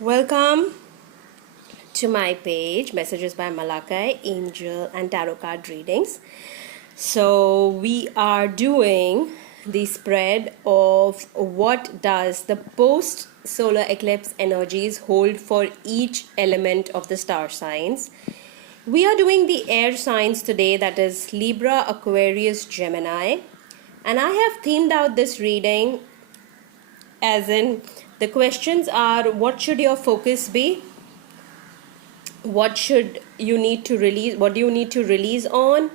Welcome to my page, Messages by Malakai, Angel, and Tarot Card Readings. So, we are doing the spread of what does the post solar eclipse energies hold for each element of the star signs. We are doing the air signs today, that is Libra, Aquarius, Gemini. And I have themed out this reading as in the questions are: what should your focus be? What should you need to release? What do you need to release on?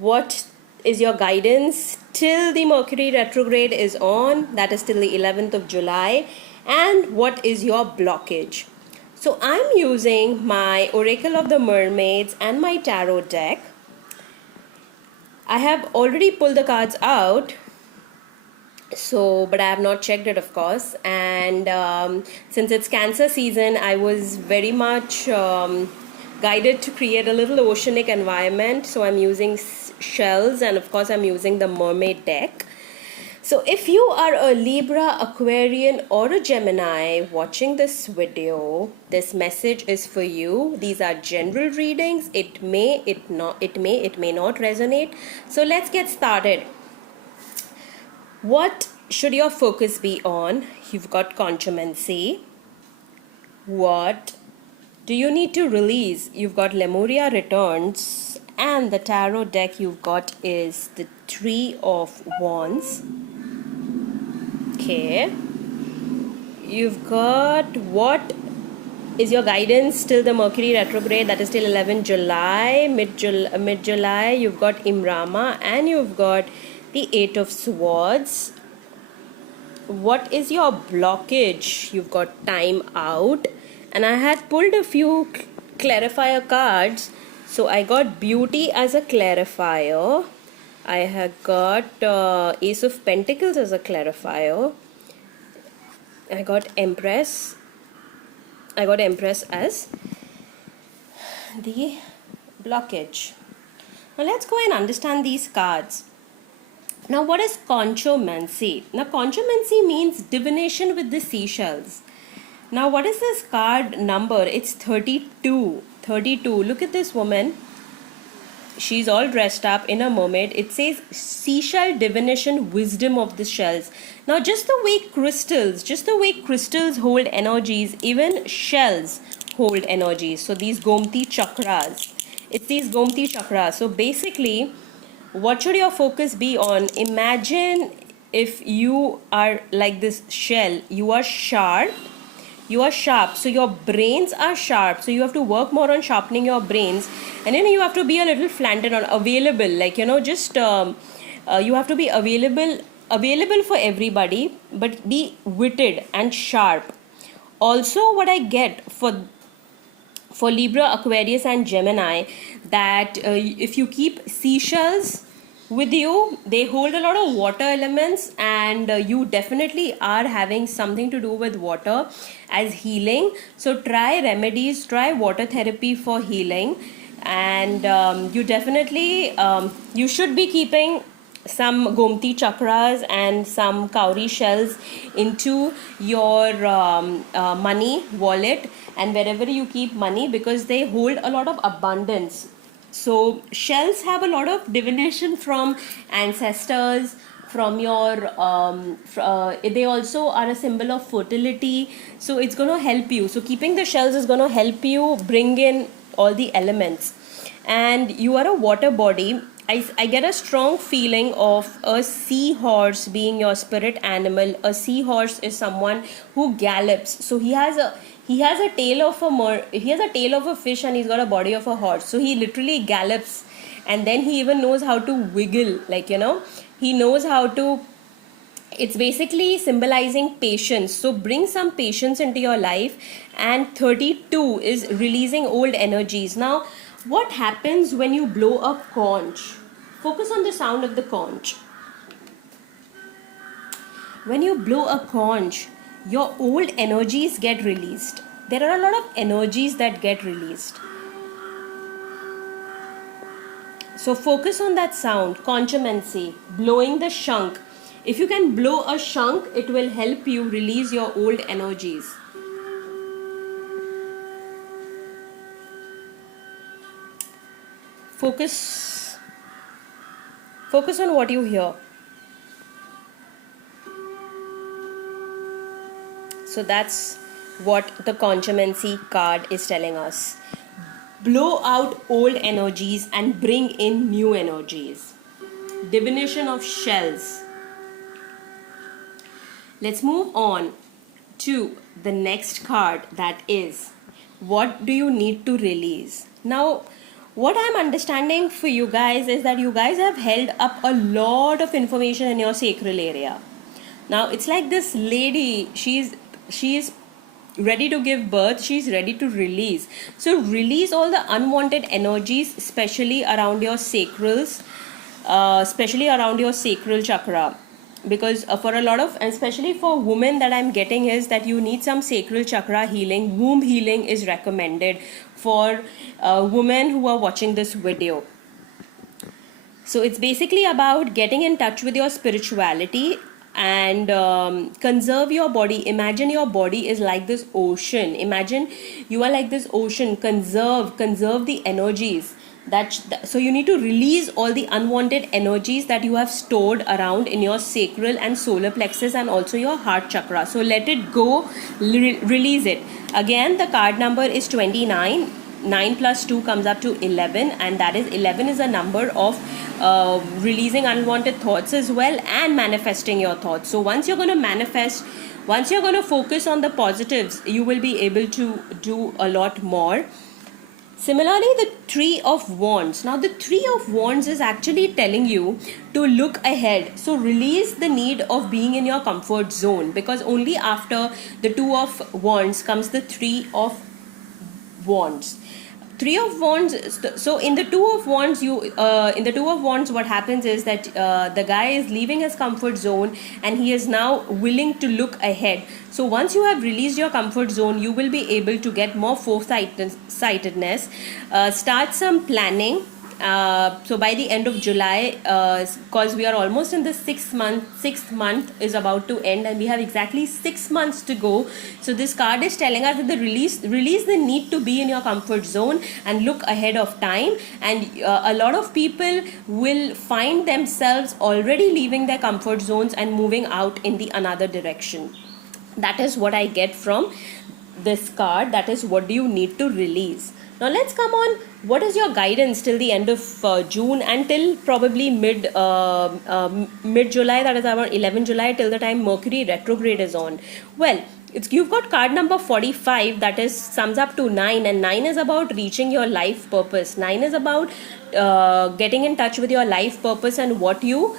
What is your guidance till the Mercury retrograde is on? That is till the 11th of July. And what is your blockage? So I'm using my Oracle of the Mermaids and my tarot deck. I have already pulled the cards out, but I have not checked it, of course. And since it's Cancer season, I was very much guided to create a little oceanic environment. So I'm using shells, and of course I'm using the mermaid deck. So if you are a Libra, Aquarian, or a Gemini watching this video, this message is for you. These are general readings. It may not resonate. So let's get started. What should your focus be on? You've got contumacy. What do you need to release? You've got Lemuria returns, and the tarot deck you've got is the Three of Wands. Okay. You've got what is your guidance till the Mercury retrograde, that is till 11 July, mid-July. You've got Imrama, and you've got the Eight of Swords. What is your blockage? You've got Time Out, and I had pulled a few clarifier cards. So I got Beauty as a clarifier. I had got Ace of Pentacles as a clarifier. I got Empress. I got Empress as the blockage. Now let's go and understand these cards. Now, what is conchomancy? Now, conchomancy means divination with the seashells. Now, what is this card number? It's 32. 32. Look at this woman. She's all dressed up in a mermaid. It says seashell divination, wisdom of the shells. Now, just the way crystals hold energies, even shells hold energies. So, these Gomti chakras. It's these Gomti chakras. So, basically, what should your focus be on? Imagine if you are like this shell. You are sharp. So your brains are sharp. So you have to work more on sharpening your brains. And then you have to be a little flanted or available. Like, you have to be available for everybody. But be witted and sharp. Also, what I get for Libra, Aquarius, and Gemini, that if you keep seashells with you, they hold a lot of water elements, and you definitely are having something to do with water as healing. So try remedies, try water therapy for healing, and you definitely you should be keeping some Gomti chakras and some cowrie shells into your money wallet and wherever you keep money, because they hold a lot of abundance. So shells have a lot of divination from ancestors, from your they also are a symbol of fertility. So it's going to help you. So keeping the shells is going to help you bring in all the elements. And you are a water body. I get a strong feeling of a seahorse being your spirit animal. A seahorse is someone who gallops. So he has a tail of a fish, and he's got a body of a horse. So he literally gallops, and then he even knows how to wiggle, he knows how to. It's basically symbolizing patience. So bring some patience into your life. And 32 is releasing old energies. Now, what happens when you blow a conch? Focus on the sound of the conch. When you blow a conch, your old energies get released. There are a lot of energies that get released. So focus on that sound, conchomancy, blowing the shunk. If you can blow a shunk, it will help you release your old energies. Focus on what you hear. So that's what the Conchomancy card is telling us. Blow out old energies and bring in new energies. Divination of shells. Let's move on to the next card, that is, what do you need to release? Now, what I'm understanding for you guys is that you guys have held up a lot of information in your sacral area. Now it's like this lady, she's ready to give birth, she's ready to release. So release all the unwanted energies, especially around your sacrals, especially around your sacral chakra, because for a lot of, and especially for women, that I'm getting is that you need some sacral chakra healing. Womb healing is recommended for women who are watching this video. So it's basically about getting in touch with your spirituality and conserve your body. Imagine your body is like this ocean. Imagine you are like this ocean. Conserve the energies. So you need to release all the unwanted energies that you have stored around in your sacral and solar plexus and also your heart chakra. So let it go, release it. Again, the card number is 29. 9 plus 2 comes up to 11, and that is 11 is a number of releasing unwanted thoughts as well and manifesting your thoughts. So once you're going to manifest, once you're going to focus on the positives, you will be able to do a lot more. Similarly, the Three of Wands. Now, the Three of Wands is actually telling you to look ahead. So, release the need of being in your comfort zone, because only after the Two of Wands comes the Three of Wands. Three of Wands. So in the Two of Wands, what happens is that the guy is leaving his comfort zone and he is now willing to look ahead. So once you have released your comfort zone, you will be able to get more foresightedness. Start some planning. So by the end of July, because we are almost in the sixth month is about to end and we have exactly 6 months to go. So this card is telling us that the release the need to be in your comfort zone and look ahead of time. And a lot of people will find themselves already leaving their comfort zones and moving out in the another direction. That is what I get from this card. That is what do you need to release. Now let's come on, what is your guidance till the end of June and till probably mid-July, that is around 11 July, till the time Mercury retrograde is on. Well, you've got card number 45, that is sums up to 9, and 9 is about reaching your life purpose. 9 is about getting in touch with your life purpose and what you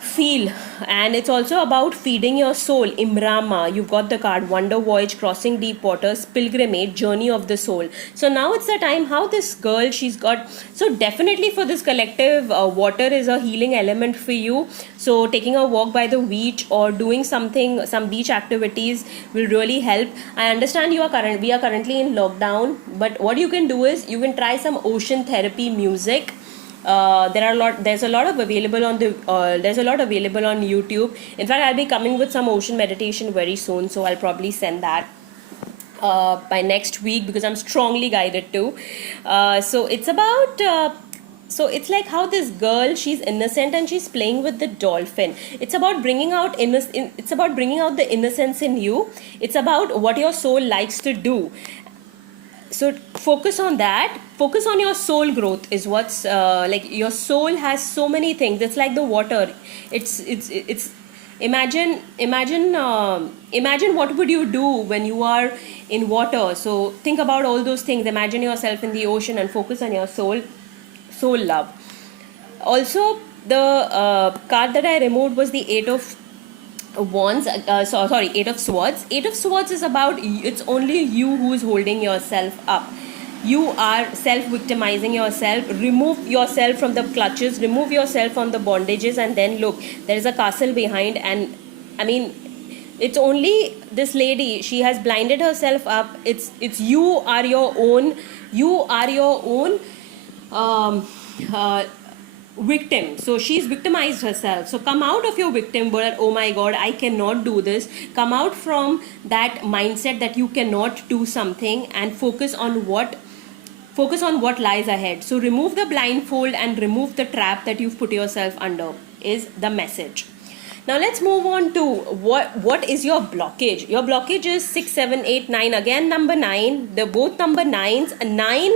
feel, and it's also about feeding your soul. Imrama, you've got the card Wonder Voyage, Crossing Deep Waters, Pilgrimage, Journey of the Soul. So now it's the time how this girl, she's got, so definitely for this collective, water is a healing element for you. So taking a walk by the beach or doing some beach activities will really help. I understand we are currently in lockdown, but what you can do is you can try some ocean therapy music. There's a lot available on YouTube. In fact, I'll be coming with some ocean meditation very soon, so I'll probably send that by next week, because I'm strongly guided to. So it's about so it's like how this girl, she's innocent and she's playing with the dolphin. It's about bringing out the innocence in you. It's about what your soul likes to do. So focus on that. Focus on your soul growth is what's like your soul has so many things. It's like the water. It's imagine what would you do when you are in water. So think about all those things. Imagine yourself in the ocean and focus on your soul love. Also, the card that I removed was the Eight of Wands. Eight of Swords. Eight of Swords is about, it's only you who is holding yourself up. You are self-victimizing yourself. Remove yourself from the clutches, remove yourself from the bondages, and then look, there is a castle behind. And I mean, it's only this lady, she has blinded herself up. It's you are your own victim. So she's victimized herself. So come out of your victim world. Oh my god, I cannot do this. Come out from that mindset that you cannot do something and focus on what Focus on what lies ahead. So remove the blindfold and remove the trap that you've put yourself under, is the message. Now let's move on to what is your blockage. Your blockage is 6, 7, 8, 9. Again, number 9. They're both number 9s. 9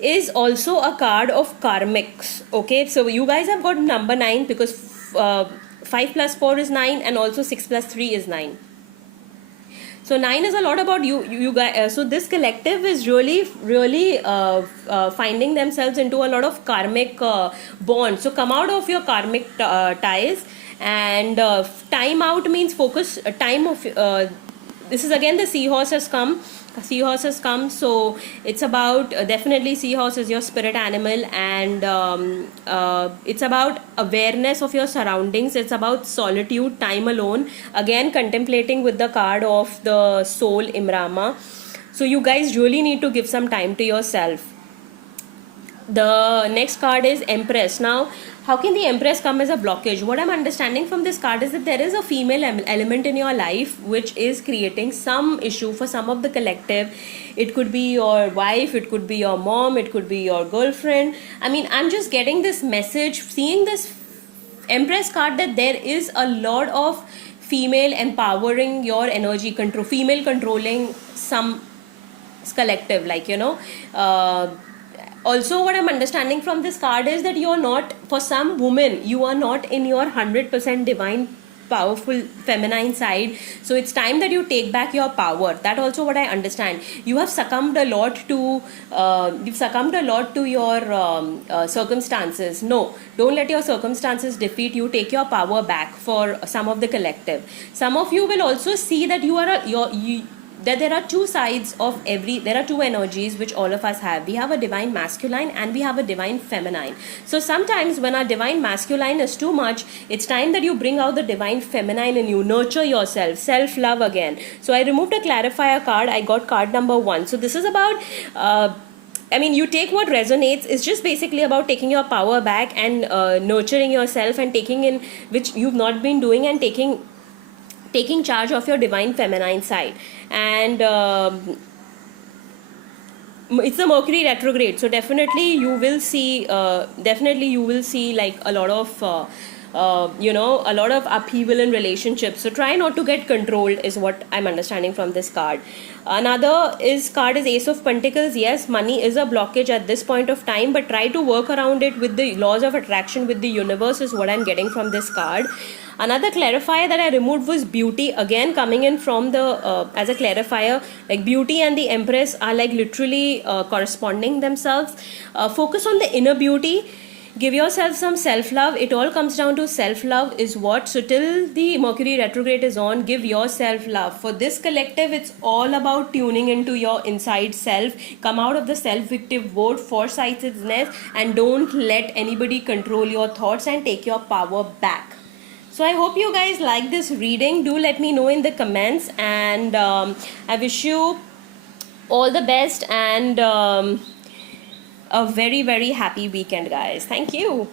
is also a card of karmics. Okay, so you guys have got number 9 because 5 plus 4 is 9, and also 6 plus 3 is 9. So 9 is a lot about you guys. So this collective is really finding themselves into a lot of karmic bonds. So come out of your karmic ties, and time out means focus. Time of this is again the seahorse has come. Seahorse has come, so it's about definitely seahorse is your spirit animal, and it's about awareness of your surroundings. It's about solitude, time alone, again contemplating with the card of the soul Imrama. So you guys really need to give some time to yourself. The next card is Empress. Now, how can the Empress come as a blockage? What I'm understanding from this card is that there is a female element in your life which is creating some issue for some of the collective. It could be your wife, it could be your mom, it could be your girlfriend. I mean, I'm just getting this message, seeing this Empress card, that there is a lot of female empowering your energy control, female controlling some collective, like, you know. Also, what I'm understanding from this card is that you're not, for some women, you are not in your 100% divine, powerful feminine side. So it's time that you take back your power. That also what I understand. You have succumbed a lot to your circumstances. No, don't let your circumstances defeat you. Take your power back for some of the collective. Some of you will also see that that there are two sides of there are two energies which all of us have. We have a divine masculine and we have a divine feminine. So sometimes when our divine masculine is too much, it's time that you bring out the divine feminine in you. Nurture yourself, self-love again. So I removed a clarifier card. I got card number 1. So this is about I mean, you take what resonates. It's just basically about taking your power back and nurturing yourself and taking in, which you've not been doing, and taking charge of your divine feminine side. And it's a Mercury retrograde, so definitely you will see like a lot of a lot of upheaval in relationships. So try not to get controlled is what I'm understanding from this card. Another card is Ace of Pentacles. Yes, money is a blockage at this point of time, but try to work around it with the laws of attraction with the universe is what I'm getting from this card. Another clarifier that I removed was beauty, again coming in from the as a clarifier. Like beauty and the Empress are like literally corresponding themselves. Focus on the inner beauty. Give yourself some self-love. It all comes down to self-love is what. So till the Mercury retrograde is on, give yourself love. For this collective, it's all about tuning into your inside self. Come out of the self-victim mode, foresightedness, and don't let anybody control your thoughts, and take your power back. So I hope you guys like this reading. Do let me know in the comments, and I wish you all the best and a very, very happy weekend, guys. Thank you.